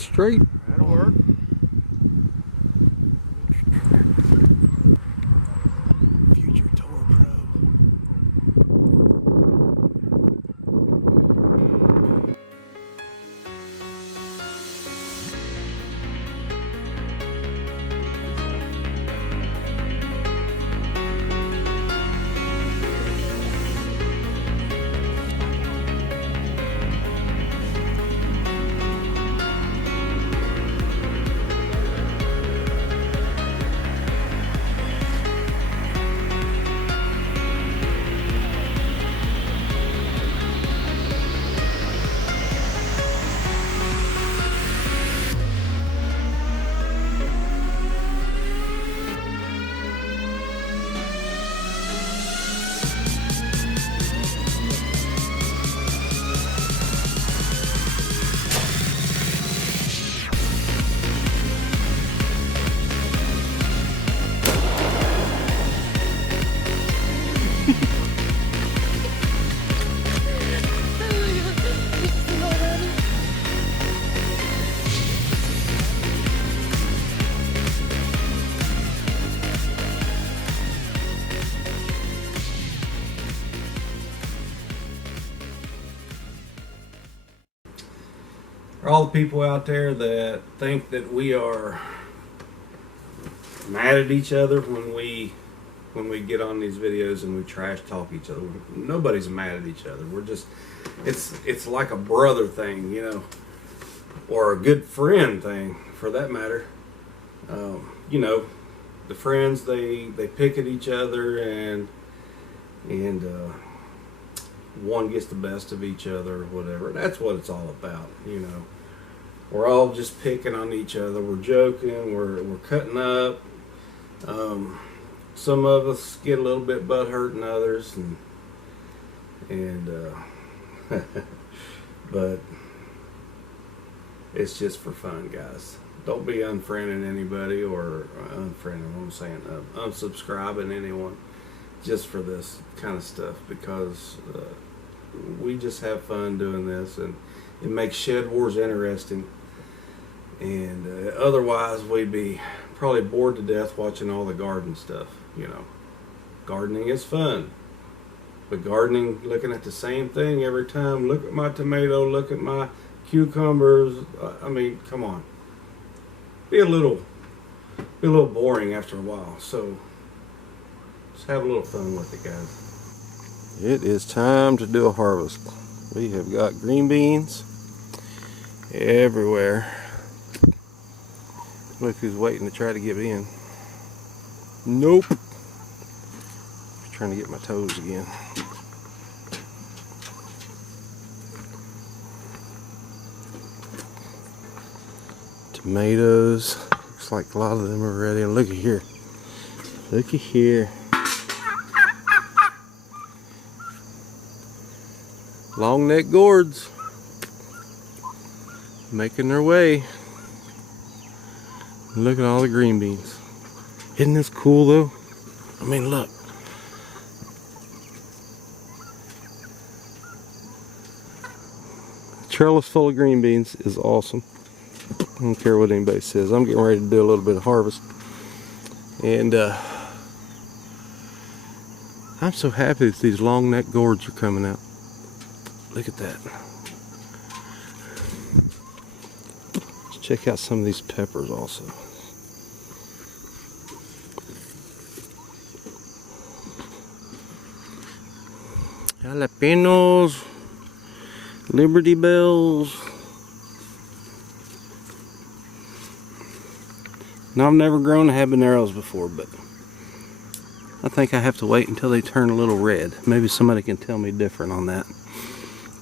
straight. That'll work. Future Tour Pro. For all the people out there that think that we are mad at each other when we get on these videos and we trash talk each other, nobody's mad at each other. We're just, it's like a brother thing, you know, or a good friend thing for that matter. You know, the friends, they pick at each other and one gets the best of each other or whatever. That's what it's all about, you know. We're all just picking on each other. We're joking. We're cutting up. Some of us get a little bit butthurt than others, but it's just for fun, guys. Don't be unfriending anybody or unsubscribing anyone just for this kind of stuff, because we just have fun doing this, and it makes Shed Wars interesting. And otherwise, we'd be probably bored to death watching all the garden stuff. You know, gardening is fun, but gardening, looking at the same thing every time. Look at my tomato. Look at my cucumbers. I mean, come on. Be a little boring after a while. So just have a little fun with it, guys. It is time to do a harvest. We have got green beans everywhere. Look who's waiting to try to get in. Nope. Trying to get my toes again. Tomatoes. Looks like a lot of them are ready. And look at here. Look at here. Long neck gourds making their way. Look at all the green beans. Isn't this cool though? I mean, look. A trellis full of green beans is awesome. I don't care what anybody says. I'm getting ready to do a little bit of harvest. And I'm so happy that these long neck gourds are coming out. Look at that. Let's check out some of these peppers also. Jalapenos, Liberty Bells. Now, I've never grown habaneros before, but I think I have to wait until they turn a little red. Maybe somebody can tell me different on that.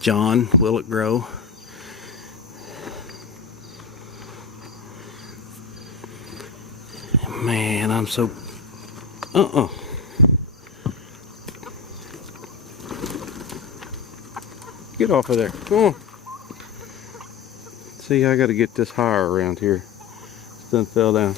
John, will it grow? Man, I'm so... Get off of there. Come on. See, I got to get this higher around here. It done fell down.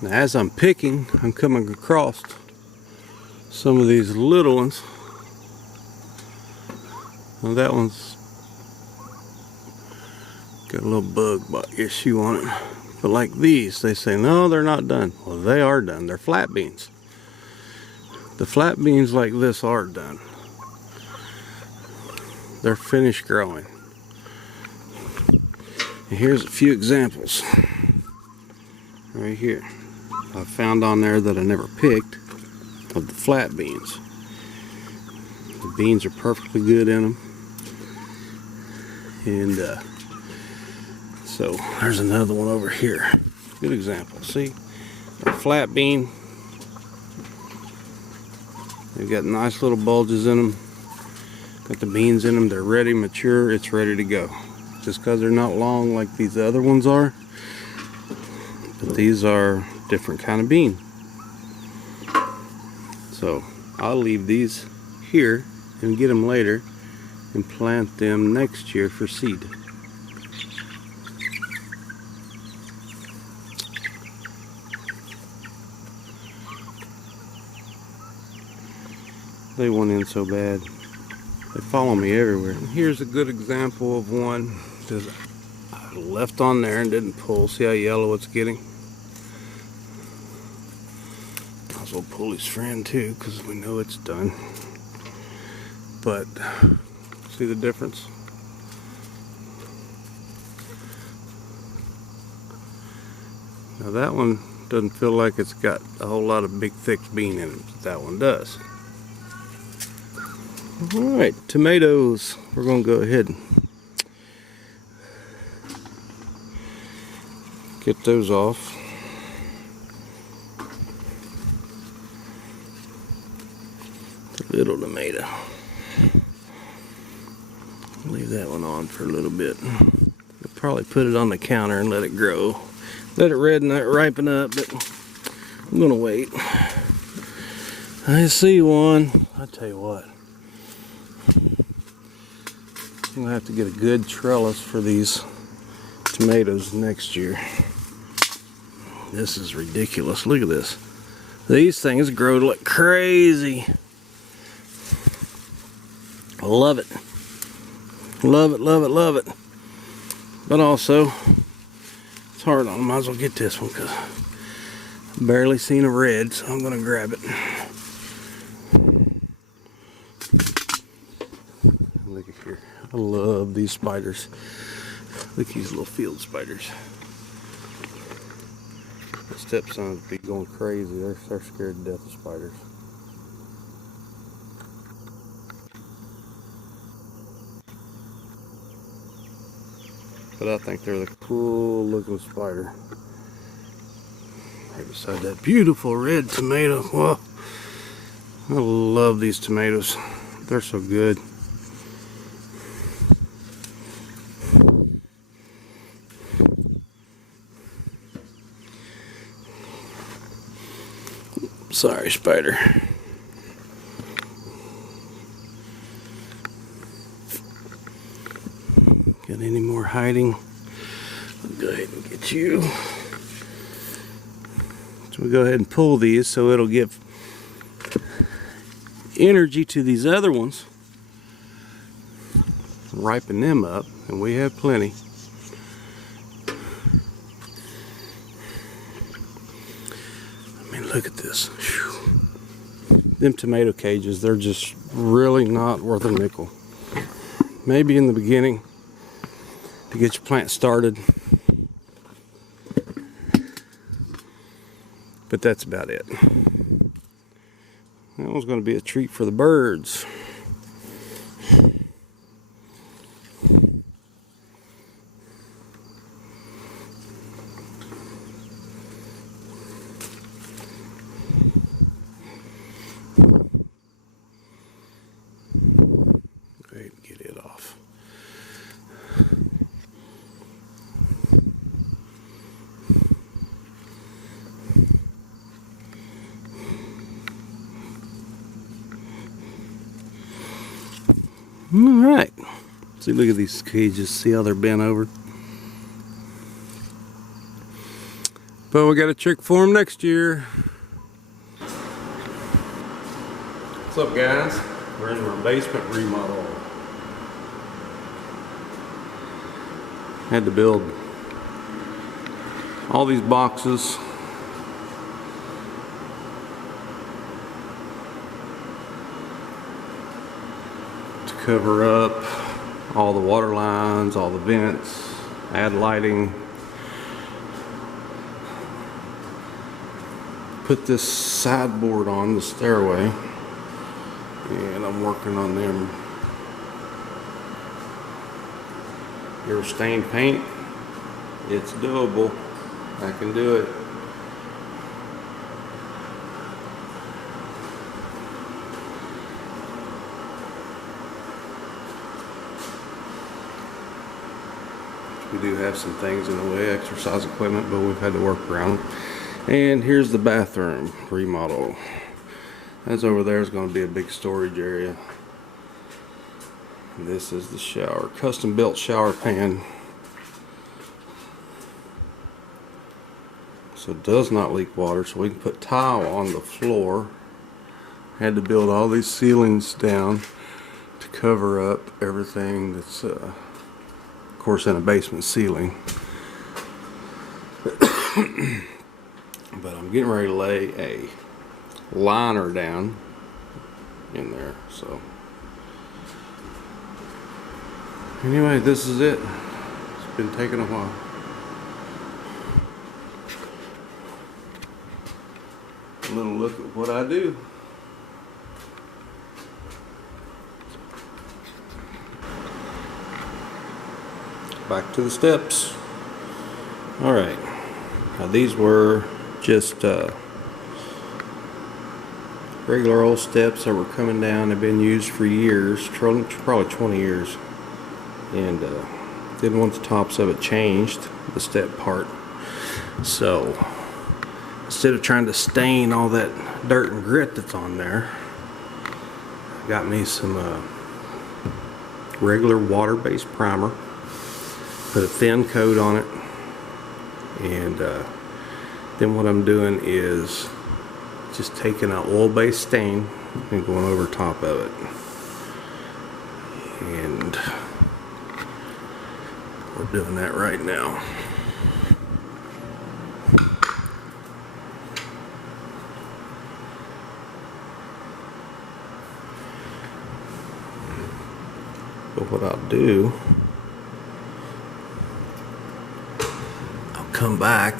Now, as I'm picking, I'm coming across some of these little ones. Well, that one's got a little bug issue on it. But like these, they say, no, they're not done. Well, they are done. They're flat beans. The flat beans like this are done. They're finished growing. And here's a few examples. Right here. I found on there that I never picked of the flat beans. The beans are perfectly good in them. And so there's another one over here. Good example. See, a flat bean. They've got nice little bulges in them. Got the beans in them. They're ready, mature. It's ready to go. Just because they're not long like these other ones are. But these are different kind of bean. So I'll leave these here and get them later and plant them next year for seed. They went in so bad. They follow me everywhere. And here's a good example of one that I left on there and didn't pull. See how yellow it's getting? Might as well pull his friend too, because we know it's done. But see the difference? Now that one doesn't feel like it's got a whole lot of big thick bean in it, but that one does. Alright, tomatoes. We're going to go ahead and get those off. The little tomato. Leave that one on for a little bit. I'll probably put it on the counter and let it grow. Let it ripen up, but I'm going to wait. I see one. I tell you what. I'm gonna have to get a good trellis for these tomatoes next year. This is ridiculous. Look at this. These things grow like crazy. Love it. Love it, love it, love it. But also, it's hard on them. Might as well get this one because I've barely seen a red, so I'm gonna grab it. Look at here. I love these spiders. Look at these little field spiders. My stepsons be going crazy. They're scared to death of spiders. But I think they're the cool looking spider. Right beside that beautiful red tomato. Whoa. I love these tomatoes. They're so good. Sorry, spider. Got any more hiding? I'll go ahead and get you. So we go ahead and pull these so it'll give energy to these other ones. Ripen them up, and we have plenty. Look at this. Whew. Them tomato cages, they're just really not worth a nickel. Maybe in the beginning to get your plant started. But that's about it. That one's going to be a treat for the birds. Get it off. All right. See, look at these cages. See how they're bent over? But we got a trick for them next year. What's up, guys? We're in our basement remodel. Had to build all these boxes. To cover up all the water lines, all the vents, add lighting. Put this sideboard on the stairway, and I'm working on them. Your stained paint, it's doable. I can do it. We do have some things in the way, exercise equipment, but we've had to work around them. And here's the bathroom remodel. As over there is going to be a big storage area. And this is the shower, custom built shower pan. So it does not leak water, so we can put tile on the floor. Had to build all these ceilings down to cover up everything that's of course in a basement ceiling. But I'm getting ready to lay a liner down in there. So anyway, this is it. It's been taking a while. A little look at what I do. Back to the steps. All right. Now these were just regular old steps that were coming down. They've been used for years, probably 20 years, and didn't want the tops of it changed, the step part. So instead of trying to stain all that dirt and grit that's on there, I got me some regular water-based primer, put a thin coat on it, and then what I'm doing is just taking an oil-based stain and going over top of it. And we're doing that right now. But what I'll do, I'll come back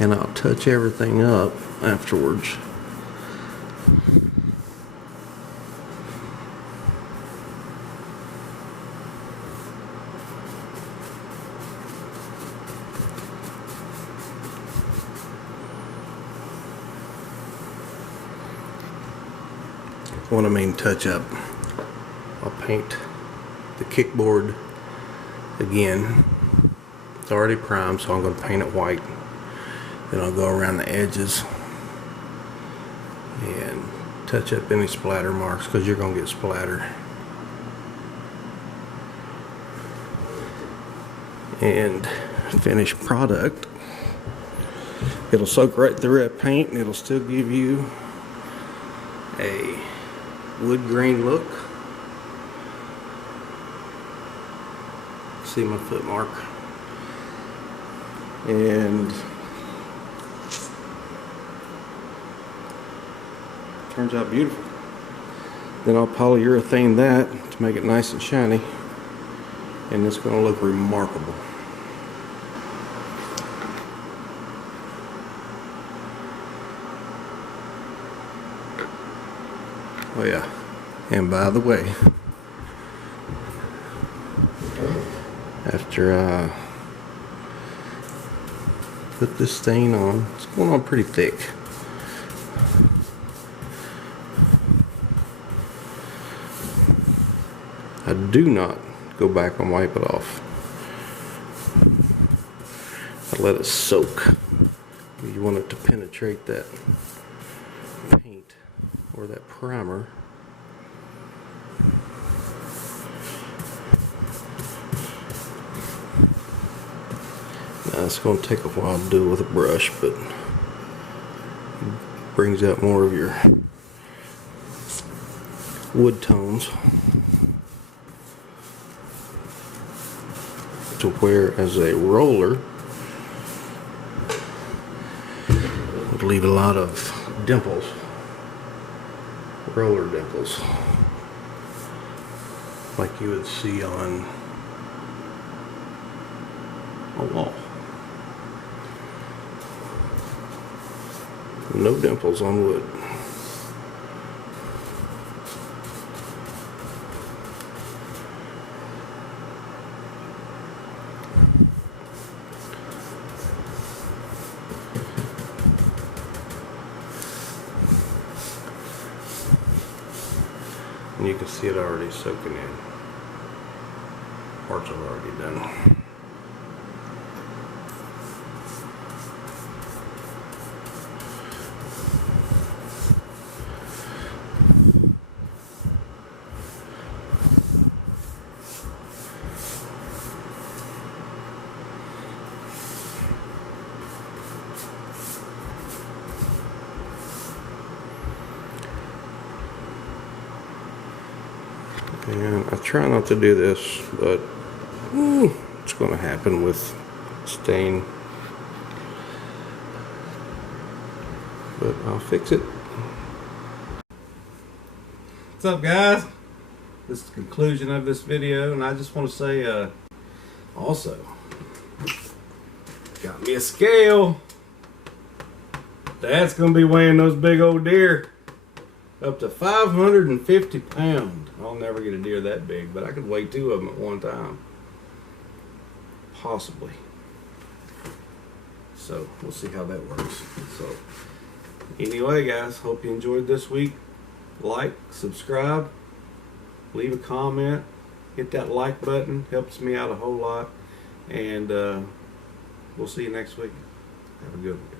and I'll touch everything up afterwards. What I mean touch up, I'll paint the kickboard again. It's already primed, so I'm going to paint it white. Then I'll go around the edges and touch up any splatter marks, because you're going to get splatter. And finished product, it'll soak right through that paint and it'll still give you a wood grain look. See my foot mark? And turns out beautiful. Then I'll polyurethane that to make it nice and shiny, and it's going to look remarkable. Oh yeah, and by the way, after I put this stain on, it's going on pretty thick. I do not go back and wipe it off. I let it soak. You want it to penetrate that paint or that primer. it's going to take a while to do with a brush, but it brings out more of your wood tones to where as a roller would leave a lot of dimples, roller dimples, like you would see on a wall. No dimples on wood. And you can see it already soaking in. Parts are already done. And I try not to do this, but it's going to happen with stain. But I'll fix it. What's up, guys? This is the conclusion of this video, and I just want to say, also, got me a scale. Dad's going to be weighing those big old deer. Up to 550 pounds. I'll never get a deer that big, but I could weigh 2 of them at one time. Possibly. So, we'll see how that works. So, anyway, guys, hope you enjoyed this week. Like, subscribe, leave a comment, hit that like button. Helps me out a whole lot. And we'll see you next week. Have a good one.